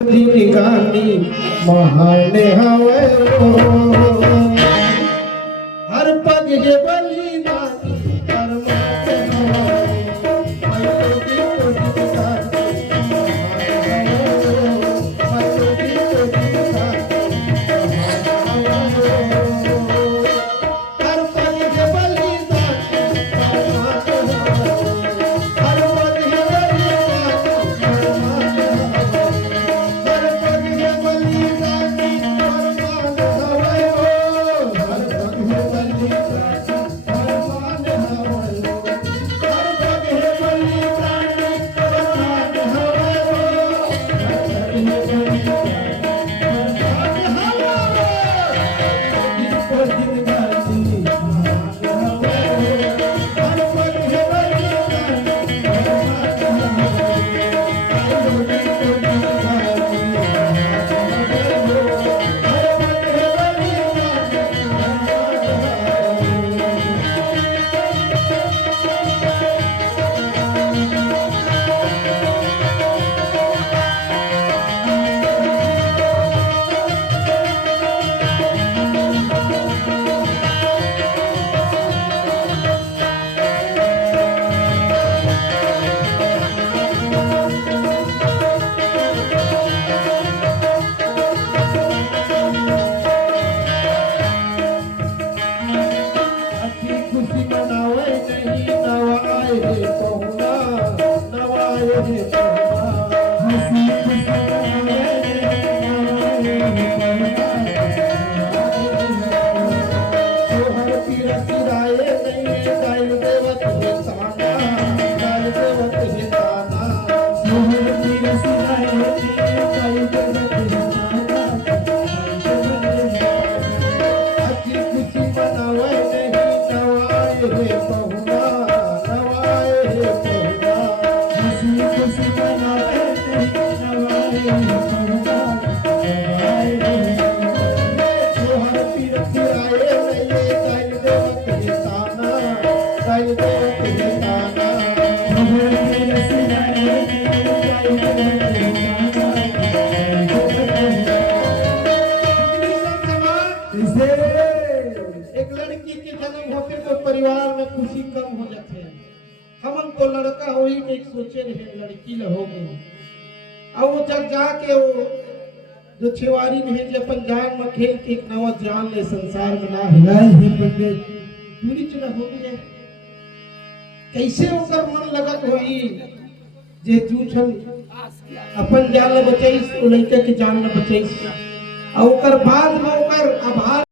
गाणी महाने हवे हर पग हे बलिदान परमात्मा एक लड़की के जन्म होते तो परिवार में खुशी कम हो जाते हैं। हमन तो लड़का हो ही नहीं सोचे रहे लड़की ल हो गई। अब वो जब जाके वो जो छेवारी में है जो अपन जान में खेल के एक नवा जान ले संसार में ना है पंडित दूरी चला हो गई। कैसे ओकर मन लगत होई जे जूठन अपन जान ल बचाई तो लड़का के जान ल बचाई और ओकर बाद में ओकर आभार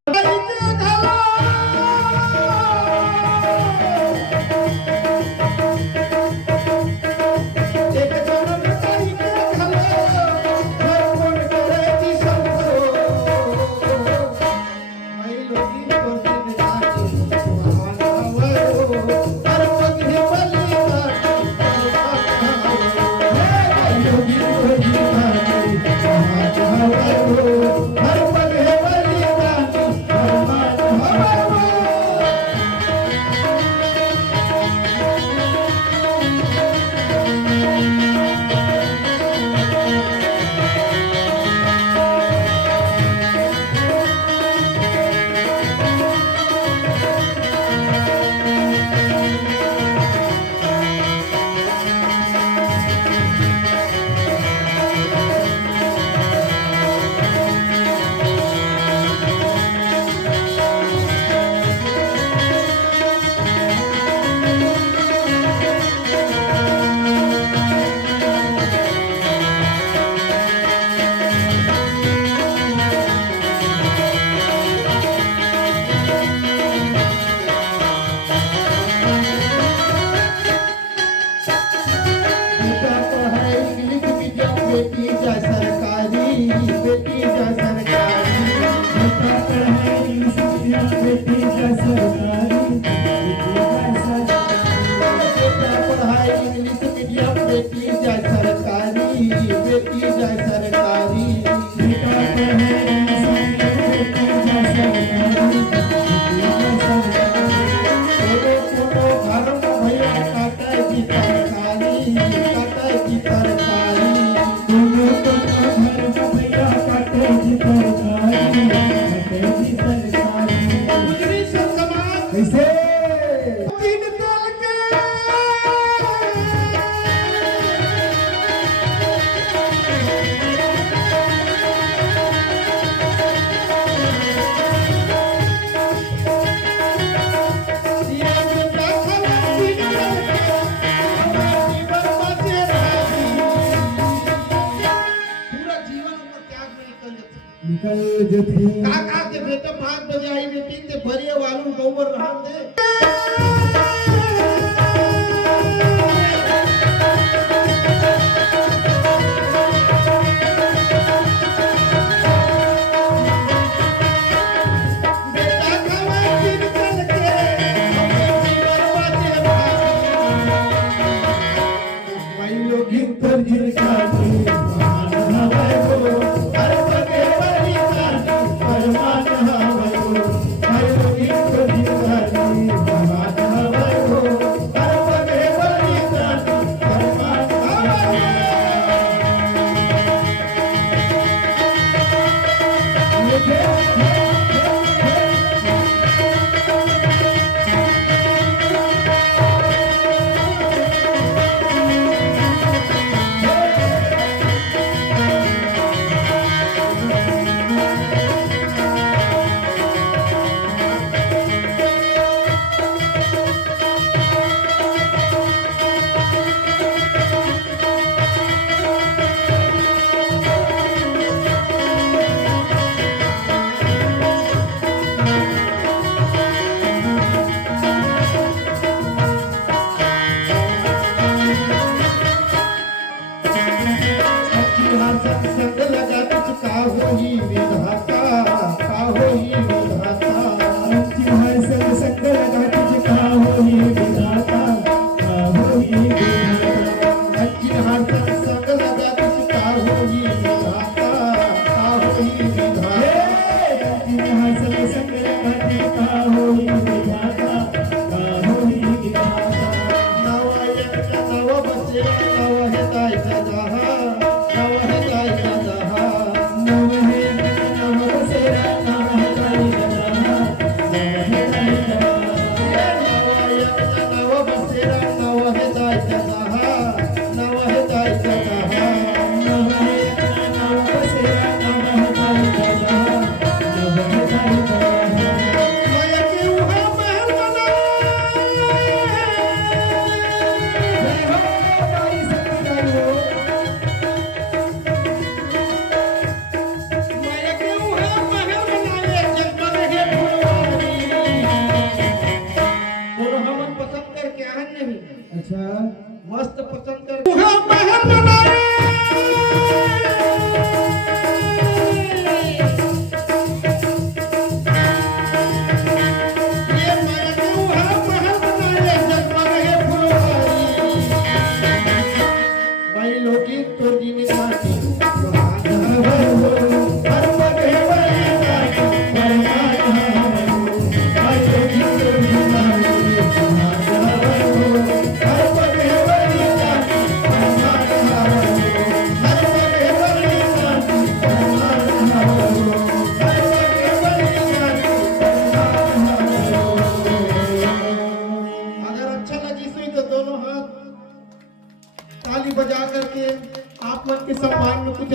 निकल जथे काका के बेटा 5 बजे आई बेटी ते भरिए वालू गोबर रहा दे बेटा खावा फिर चल के बरबादे भाई लोग तर जिरकानी मान हवय हो हर पगे परिकानी परमान हवय हो हर लोगी तर जिरकानी मान हवय हो हर पगे परिकानी परमान हवय संग लगा तुझका होई